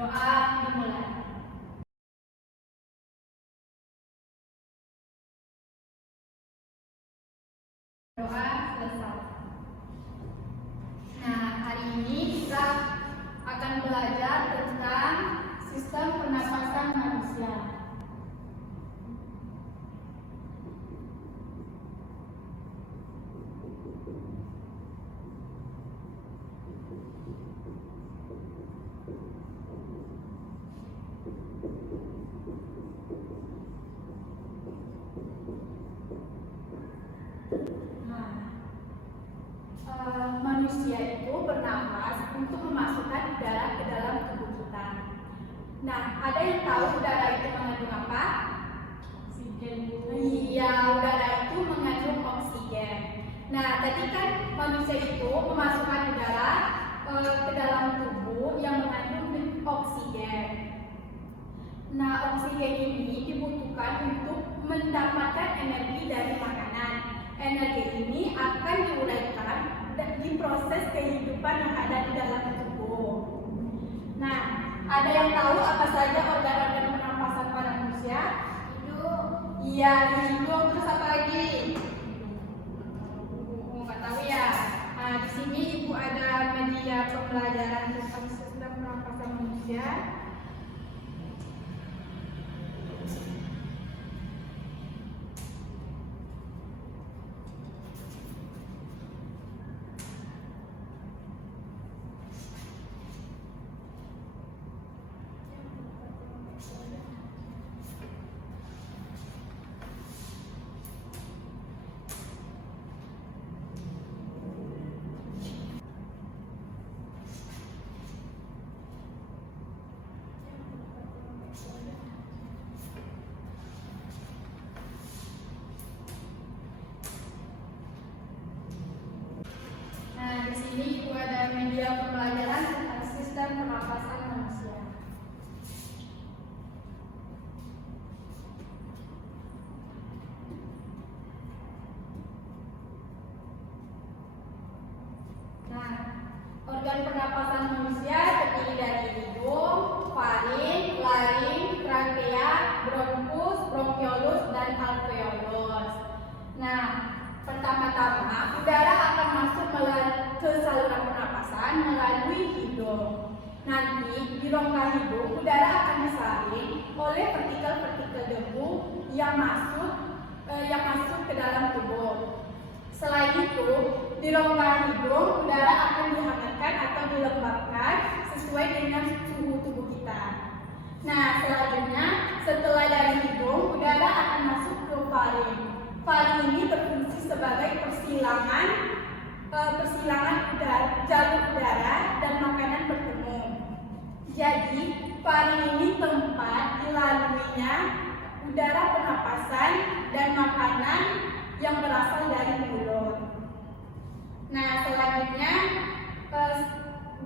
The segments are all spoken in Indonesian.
Doa dimulai. Doa selesai. Nah, hari ini kita akan belajar tentang sistem pernapasan manusia. Manusia itu bernapas untuk memasukkan udara ke dalam tubuh kita. Nah, ada yang tahu udara itu mengandung apa? Oksigen. Iya, udara itu mengandung oksigen. Nah, tadi kan manusia itu memasukkan udara ke dalam tubuh yang mengandung oksigen. Nah, oksigen ini dibutuhkan untuk mendapatkan energi dari makanan. Energi ini akan diuraikan di proses kehidupan yang ada di dalam tubuh. Nah, ada yang tahu apa saja organ-organ pernapasan pada manusia? Hidung. Iya, hidung. Terus apa lagi? Nggak tahu ya. Nah, di sini Ibu ada media pembelajaran tentang sistem pernapasan manusia. Di sini Ibu ada media pembelajaran tentang sistem pernapasan manusia. Nah, organ pernapasan manusia terdiri dari hidung, faring, laring, trakea, bronkus, bronkiolus, dan alveolus. Nah, pertama-tama udara akan masuk ke saluran pernapasan melalui hidung. Nanti di rongga hidung udara akan disaring oleh partikel-partikel debu yang masuk ke dalam tubuh. Selain itu, di rongga hidung udara akan dihangatkan atau dilembabkan sesuai dengan suhu tubuh kita. Nah, selanjutnya setelah dari hidung udara akan masuk ke faring. Faring ini berfungsi sebagai persilangan jalur udara dan makanan bertemu. Jadi, faring ini tempat dilaluinya udara pernapasan dan makanan yang berasal dari mulut. Nah, selanjutnya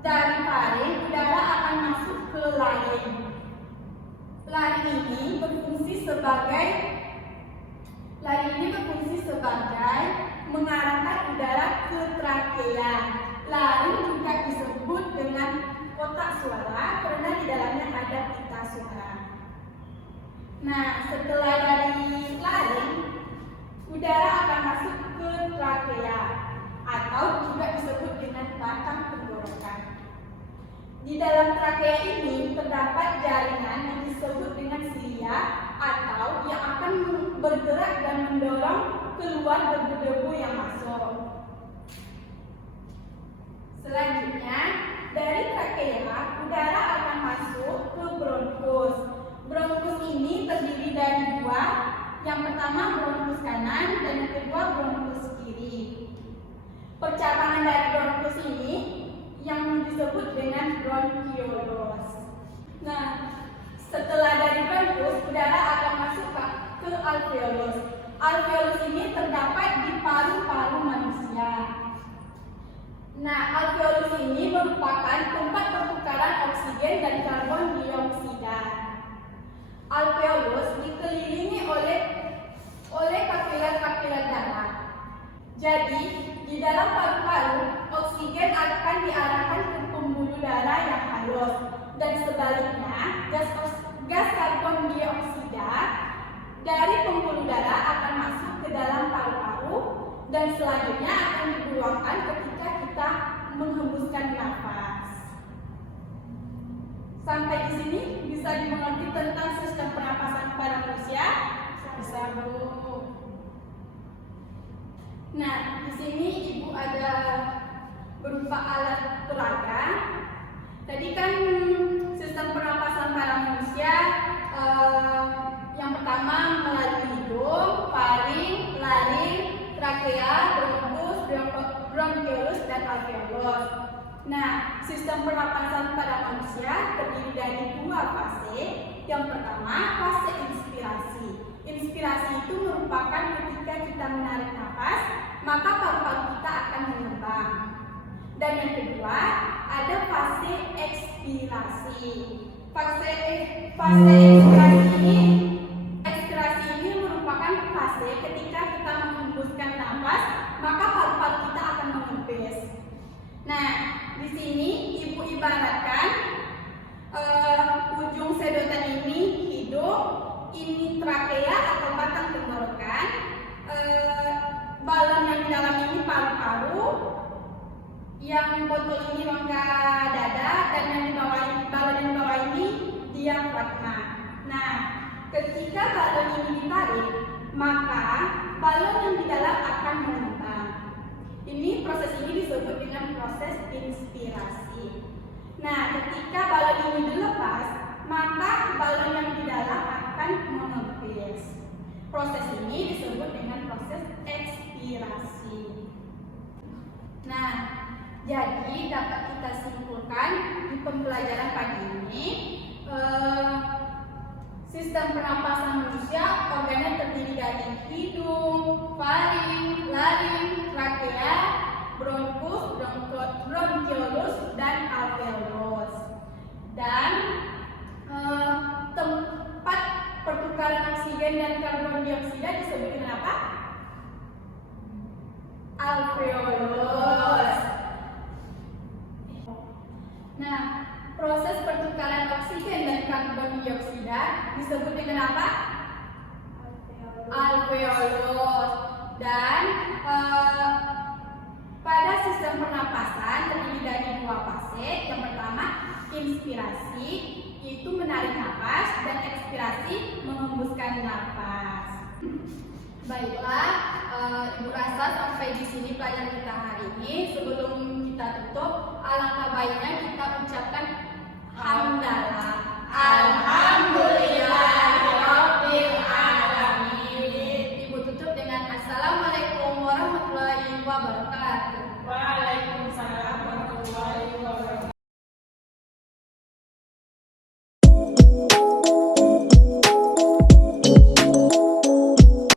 dari faring udara akan masuk ke laring. Laring ini berfungsi sebagai mengarahkan udara ke trakea. Laring juga disebut dengan kotak suara karena di dalamnya ada pita suara. Nah, setelah dari laring, udara akan masuk ke trakea atau juga disebut dengan batang tenggorokan. Di dalam trakea ini terdapat jaringan yang disebut dengan silia atau yang akan bergerak dan mendorong keluar debu-debu yang masuk. Selanjutnya, dari trakea, udara akan masuk ke bronkus. Bronkus ini terdiri dari dua. Yang pertama bronkus kanan dan yang kedua bronkus kiri. Percabangan dari bronkus ini yang disebut dengan bronkiolus. Nah, setelah dari bronkus, udara akan masuk ke alveolus. Alveolus ini terdapat di paru-paru manusia. Nah, alveolus ini merupakan tempat pertukaran oksigen dan karbon dioksida. Alveolus dikelilingi oleh kapiler-kapiler darah. Jadi, di dalam paru-paru, oksigen akan diarahkan ke pembuluh darah yang halus dan sebaliknya dan selanjutnya akan dikeluarkan ketika kita menghembuskan nafas. Sampai di sini bisa dimengerti tentang sistem pernapasan pada manusia? Bisa, Bu. Nah, di sini Ibu ada berupa alat peraga. Tadi kan sistem pernapasan pada manusia yang pertama melalui hidung, faring, laring, trakea, bronkus, bronkiolus, dan alveolus. Nah, sistem pernapasan pada manusia terdiri dari dua fase. Yang pertama, fase inspirasi. Inspirasi itu merupakan ketika kita menarik nafas, maka paru-paru kita akan mengembang. Dan yang kedua, ada fase ekspirasi. Fase ekspirasi ini merupakan fase ketika kita menghembuskan nafas, maka paru-paru kita akan mengempes. Nah, di sini Ibu ibaratkan ujung sedotan ini hidung, ini trakea atau batang tenggorokan, balon yang di dalam ini paru-paru, yang botol ini rongga dada, dan yang di bawah ini, balon yang di bawah ini diafragma. Nah, ketika balon ini ditarik, maka balon yang di dalam akan mengembang. Ini proses ini disebut dengan proses inspirasi. Nah, ketika balon ini dilepas, maka balon yang di dalam akan mengempes. Proses ini disebut dengan proses ekspirasi. Nah, jadi dapat kita simpulkan di pembelajaran pagi ini, sistem pernapasan manusia organnya terdiri dari hidung, faring, laring, trakea, bronkus, bronkiolus, dan alveolus. Dan tempat pertukaran oksigen dan karbon dioksida disebut dengan apa? Alveolus. Nah, proses pertukaran oksigen dan karbon dioksida disebut dengan apa? Alveolus. Dan pada sistem pernapasan terdiri dari dua fase. Yang pertama, inspirasi, itu menarik nafas, dan ekspirasi, menghembuskan nafas. Baiklah, Ibu rasa sampai di sini pelajaran kita hari ini. Sebelum kita tutup, alangkah baiknya kita ucapkan hamdalah. Alhamdulillah.